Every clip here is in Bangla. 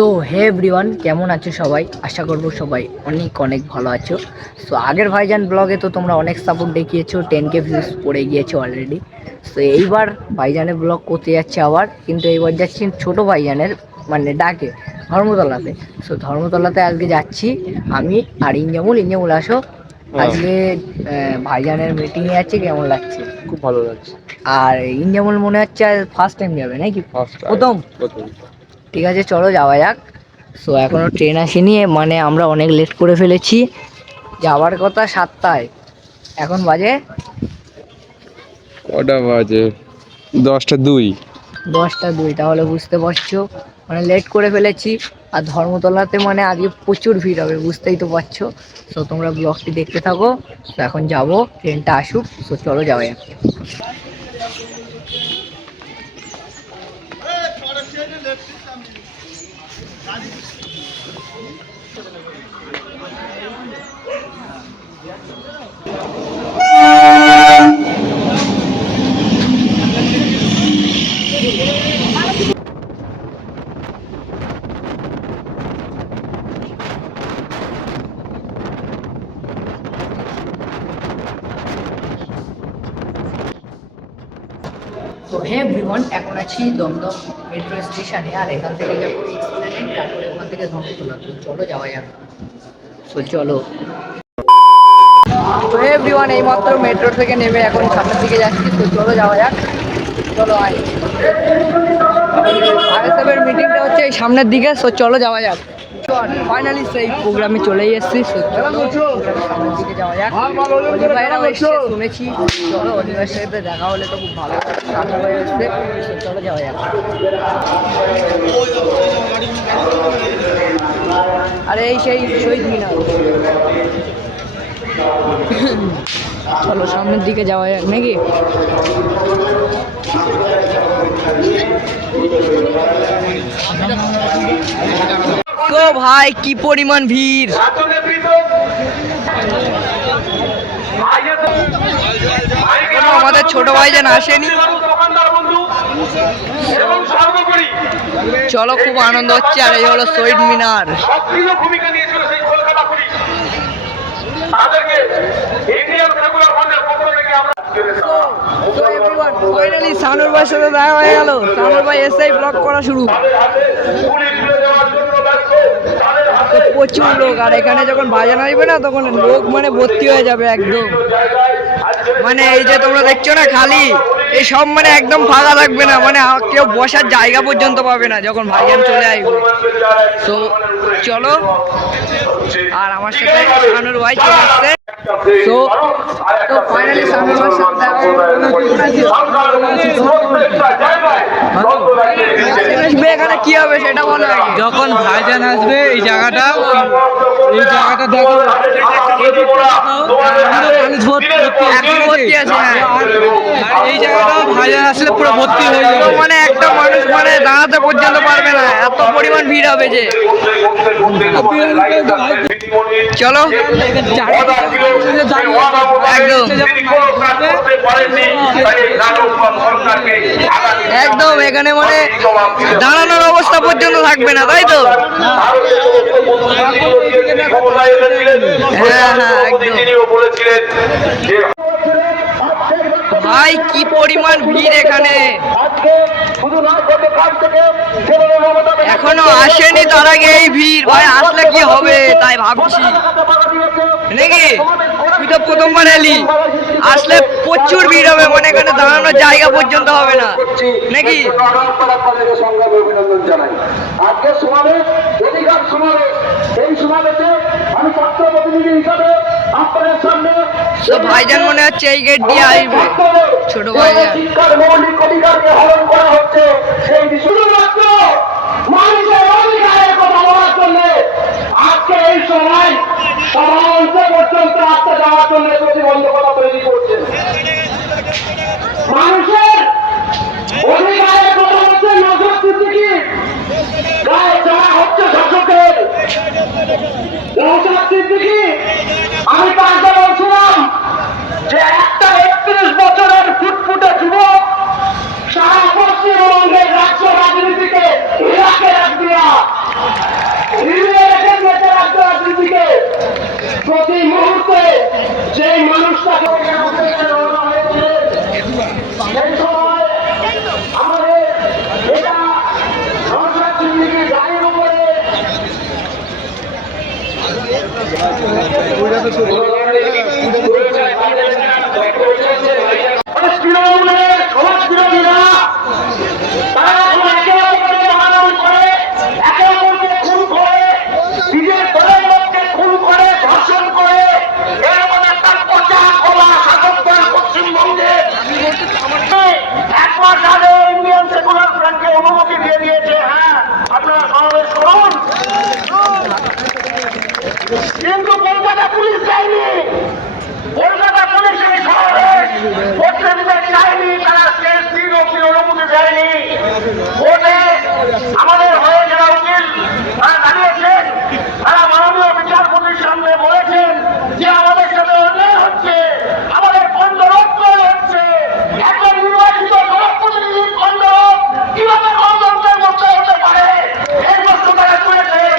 সো হে এভরিওয়ান, কেমন আছো সবাই? আশা করব সবাই অনেক অনেক ভালো আছো। সো আগের ভাইজান ব্লগে তো তোমরা অনেক সাপোর্ট দেখিয়েছো, 10K ভিউজ পড়ে গিয়েছো অলরেডি। সো এইবার ভাইজানের ব্লগ করতে যাচ্ছে আবার, কিন্তু এইবার যাচ্ছি ছোট ভাইজানের মানে ডাকে ধর্মতলাতে। সো ধর্মতলাতে আজকে যাচ্ছি আমি আর ইঞ্জামুল আসো আজকে। ভাইজানের মিটিংয়ে যাচ্ছে, কেমন লাগছে? খুব ভালো লাগছে। আর ইঞ্জামুল মনে হচ্ছে ফার্স্ট টাইম যাবে নাকি? প্রথম। প্রথম। ঠিক আছে, চলো যাওয়া যাক। সো এখনও ট্রেন আসেনি, মানে আমরা অনেক লেট করে ফেলেছি। যাওয়ার কথা 7টায়, এখন বাজে কটা বাজে? 10টা 2। 10টা 2, তাহলে বুঝতে পারছো মানে লেট করে ফেলেছি। আর ধর্মতলাতে মানে আজকে প্রচুর ভিড় হবে, বুঝতেই তো পারছো। সো তোমরা ব্লগটি দেখতে থাকো। তো এখন যাবো, ট্রেনটা আসুক। সো চলো যাওয়া যাক। তো হে এভরিওয়ান, এখন আছি দমদম মেট্রো স্টেশনে। আর এখান থেকে যাবো এক্সপ্লেনেড, তারপরে ওখান থেকে ধর্মতলা। তো চলো যাওয়া যাক। তো চলো। তো হে এভরিওয়ান, এইমাত্র মেট্রো থেকে নেমে এখন সামনের দিকে যাচ্ছি। তো চলো যাওয়া যাক। চলো আয়। আরএসএফের মিটিংটা হচ্ছে এই সামনের দিকে। সো চলো যাওয়া যাক। ফাইনালি সেই প্রোগ্রামে চলেই এসেছি। সামনের দিকে যাওয়া যাক। অলি ভাইরাও এসছে শুনেছি। চলো অলি ভাইয়ের সাথে দেখা হলে তো খুব ভালো। সামনে ভাই এসছে। চলো যাওয়া যাক। আরে এই সেই শহীদ মিনার। চলো সামনের দিকে যাওয়া যাক নাকি? তো ভাই কি পরিমাণ ভিড়! আমাদের ছোট ভাইজান আসেনি। চলো, খুব আনন্দ হচ্ছে। আর এই হলো শহীদ মিনার। ফাইনালি সানুর ভাইয়ের সাথে দেখা হয়ে গেল। সানুর ভাই এসেই ব্লগ করা শুরু। প্রচুর লোক। আর এখানে যখন ভাইজান আসবে না, তখন লোক মানে ভর্তি হয়ে যাবে একদম। মানে এই যে তোমরা দেখছো না খালি, এই সব মানে একদম ফাঁকা থাকবে না, মানে কেউ বসার জায়গা পর্যন্ত পাবে না যখন ভাইজান চলে আসবে। তো চলো। আর আমার সাথে সানুর ভাই চলে আসছে। তো ফাইনালি সানুর ভাইয়ের সাথে এখানে কি হবে সেটা বলো। যখন ভাইজান আসবে এই জায়গাটা দেখো, ভর্তি আছে। এই জায়গাটা ভাইজান আসলে পুরো ভর্তি হয়ে যাবে, মানে একটা মানুষ মানে দাঁড়াতে পর্যন্ত পারবে না, এত পরিমাণ ভিড় হবে যে। চলো একদম একদম এখানে মানে দাঁড়ানোর অবস্থা পর্যন্ত থাকবে না, তাই তো? হ্যাঁ একদম। ভাই কি পরিমাণ ভিড় এখানে! এখনো আসেনি, তার আগে এই ভিড়। ভাই আসলে কি হবে তাই ভাবছি নাকি? তুই তো প্রথমবার এলি, আসলে প্রচুর ভিড় হবে, মানে এখানে দাঁড়ানোর জায়গা পর্যন্ত হবে না নাকি? তো ভাইজান মনে হচ্ছে এই গেট দিয়ে আসবে, ছোট ভাইজান। আজকে এই সময় সমাজ পর্যন্ত রাস্তা যাওয়ার জন্য প্রতিবন্ধকতা তৈরি করছে। মানুষের অধিকারের কথা হচ্ছে নজর সিদ্দিকী, গায়ে যাওয়া হচ্ছে শাসকের নজর সিদ্দিকী। আমি তাকে বলছিলাম যে একটা 31 বছরের ফুটফুটে যুবক সারা পশ্চিমবঙ্গের রাজ্য রাজনীতিকে ইরাকে রাখ দিয়া তৃণমূলের সমাজ বিরোধীরা তারা এখন একে অপরকে মারামারি করে, একে অপরকে খুন করে, নিজের দলের লোককে খুন করে, ধর্ষণ করে, এরকম একটা পচা খোলা শাসক দল পশ্চিমবঙ্গে 1 মাস আগে ইন্ডিয়ান সেকুলার ফ্রন্টকে অনুমতি দিয়ে দিয়েছে। হ্যাঁ, আপনারা সমাবেশ করুন, কিন্তু কলকাতা পুলিশ যায়নি। কলকাতা পুলিশ এই সমাবেশ করতে দিতে চায়নি, তারা শেষ দিন অব্দি অনুমতি দেয়নি। কোর্টে আমাদের হয়ে যারা উকিল তারা দাঁড়িয়েছেন, তারা মাননীয় বিচারপতির সামনে বলেছেন যে আমাদের সাথে অন্যায় হচ্ছে, আমাদের খণ্ডরোধ করে হচ্ছে। একজন নির্বাচিত জনপ্রতিনিধির খণ্ডরোধ কিভাবে গণতন্ত্রের মধ্যে হতে পারে, এই প্রশ্ন তারা তুলেছেন।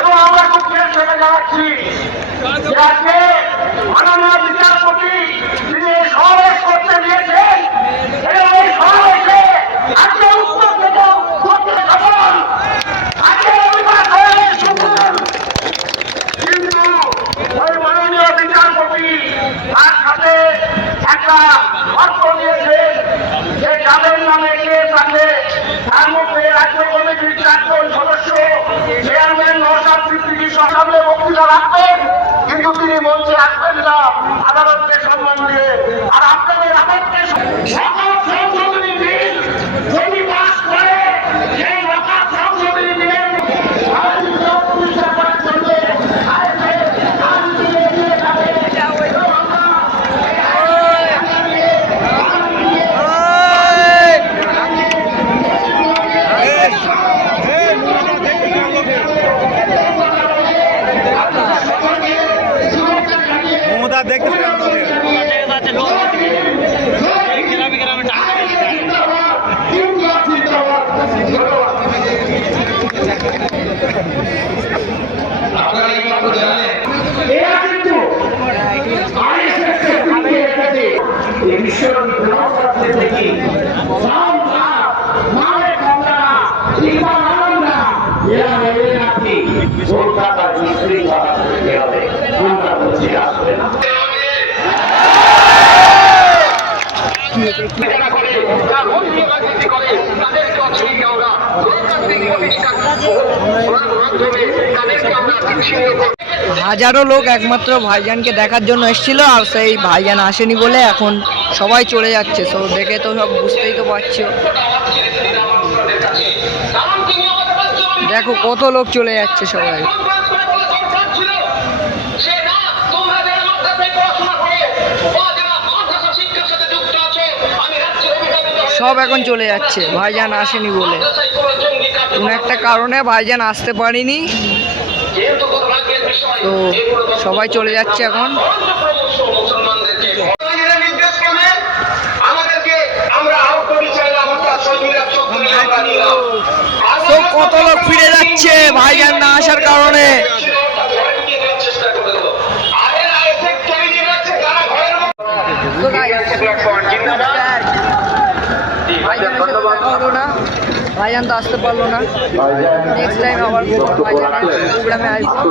এবং আমরা দুঃখের সাথে জানাচ্ছি যে আজকে মাননীয় বিচারপতি তিনি এই সমাবেশ করতে দিয়েছেন এবং এই সমাবেশে আজকে উত্তর থেকে করতে সফল, আজকে অধিকার হয়ে সফল। কিন্তু ওই মাননীয় বিচারপতি তার সাথে একটা অর্থ দিয়েছেন যে যাদের নামে কেস আছে তার মধ্যে রাজ্য কমিটির 4 জন সদস্য চেয়ারম্যান নওশাদ সিদ্দিকী সামনে বক্তৃতা রাখবেন, কিন্তু তিনি মঞ্চে আসবেন না আদালতকে সম্মান দিয়ে। আর আপনাদের আদালতকে সংশোধনী বিল যদি পাস করে সেই লকআপ সংশোধনী বিলের প্রতিষ্ঠা করার জন্য এরা কিন্তু কলকাতার বিশৃঙ্খলা সৃষ্টি হবে, আমরা বলছি আসবে না। হাজারো লোক একমাত্র ভাইজানকে দেখার জন্য এসেছিল, আর সেই ভাইজান আসেনি বলে এখন সবাই চলে যাচ্ছে। তো দেখে তো সব বুঝতেই তো পারছো, দেখো কত লোক চলে যাচ্ছে সবাই। সব এখন চলে যাচ্ছে ভাইজান আসেনি বলে। কোন একটা কারণে ভাইজান আসতে পারিনি, তো সবাই চলে যাচ্ছে এখন। তো কত লোক ফিরে যাচ্ছে ভাইজান না আসার কারণে। ভাইজান তো আসতে পারলো না, নেক্সট টাইম আবার প্রোগ্রামে আসবো।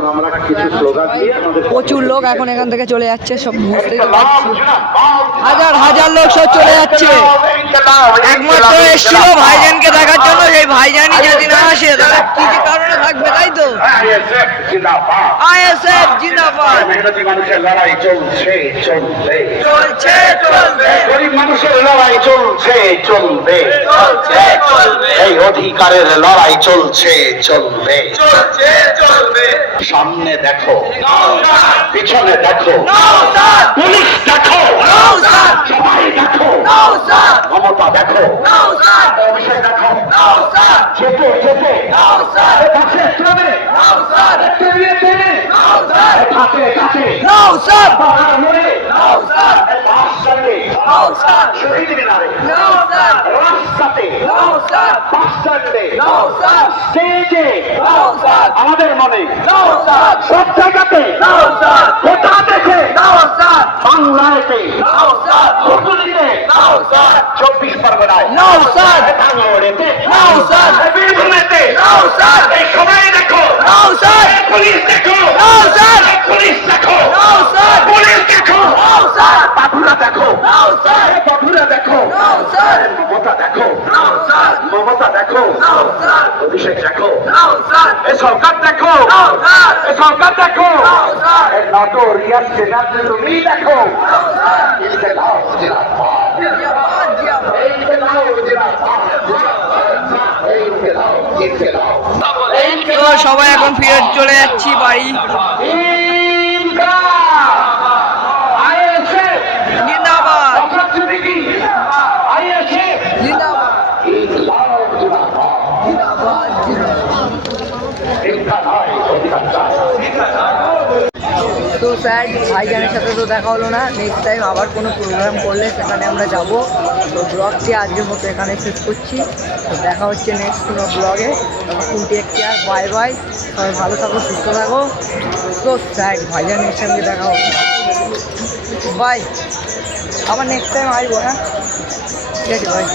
প্রচুর লোক এখন এখান থেকে চলে যাচ্ছে, সব বুঝতেই তো পারছি, হাজার হাজার লোক সব চলে যাচ্ছে। একমাত্র এসেছিল ভাইজানকে দেখার জন্য, সেই ভাইজানই যদি না আসে তাহলে কি কি কারণে থাকবে, তাই তো? আইএসএফ জিন্দাবাদ। মেহনতি মানুষের লড়াই চলছে চলবে, চলছে চলবে, গরিব মানুষের লড়াই চলছে চলবে, চলছে চলবে, এই অধিকারের লড়াই চলছে চলবে, চলছে চলবে। সামনে দেখো, পিছনে দেখো, নওশাদ, পুলিশ দেখো, নওশাদ, সবাই দেখো, নওশাদ, ক্ষমতা দেখো, নওশাদ, অভিষেক দেখো, নওশাদ, চেপে চেপে, নওশাদ, কাছে ট্রেনে, নওশাদ, ট্রেনে ট্রেনে, নওশাদ, কাছে কাছে, নওশাদ, পাহাড় মোড়ে, নওশাদ, বাস স্ট্যান্ডে, নওশাদ, শহীদ মিনারে, নওশাদ, রাস্তাতে, নওশাদ, বাস স্ট্যান্ডে, নওশাদ, স্টেজে, নওশাদ, আমাদের মনে নওশাদ, সব জায়গাতে, নওশাদ, গোটা দেখে, নওশাদ, বাংলাতে, নওশাদ, হুগলিতে, নওশাদ, 24 পরগনা বরগুনায় নওশাদ ভাঙড়েতে নওশাদ বীরভূমেতে নওশাদ এই সবাই দেখো নওশাদ পুলিশ দেখো নওশাদ পুলিশ দেখো নওশাদ পুলিশ দেখো নওশাদ বাবুরা দেখো নওশাদ বাবুরা দেখো নওশাদ মমতা দেখো নওশাদ মমতা দেখো নওশাদ অভিষেক দেখো নওশাদ এ সরকার দেখো নওশাদ এ সরকার দেখো নওশাদ এ নটোরিয়াস সেনাতে তুমি দেখো ইনকে দাও জিন্দাবাদ জিন্দাবাদ জিন্দাবাদ ইনকে দাও জিন্দাবাদ ইনকে দাও ইনকে দাও তো সবাই এখন ফিরে চলে যাচ্ছি বাড়ি ইনকা আইএসএ জিন্দাবাদ ডক্টর সিদ্দিকী আইএসএ জিন্দাবাদ ইনকলাব জিন্দাবাদ জিন্দাবাদ জিন্দাবাদ ইনকা নয় অধিকার চাই তো স্যার ভাইজানের সাথে তো দেখা হলো না, নেক্সট টাইম আবার কোনো প্রোগ্রাম করলে সেখানে আমরা যাব। তো ব্লগটি আজকের মতো এখানে শেষ করছি। তো দেখা হচ্ছে নেক্সট কোনো ব্লগে। টেক কেয়ার, বাই বাই, সবাই ভালো থাকো, সুস্থ থাকো। তো স্যার ভাইজানের সঙ্গে দেখা হবে, বাই, আবার নেক্সট টাইম আসবো। হ্যাঁ ঠিক আছে, বাই।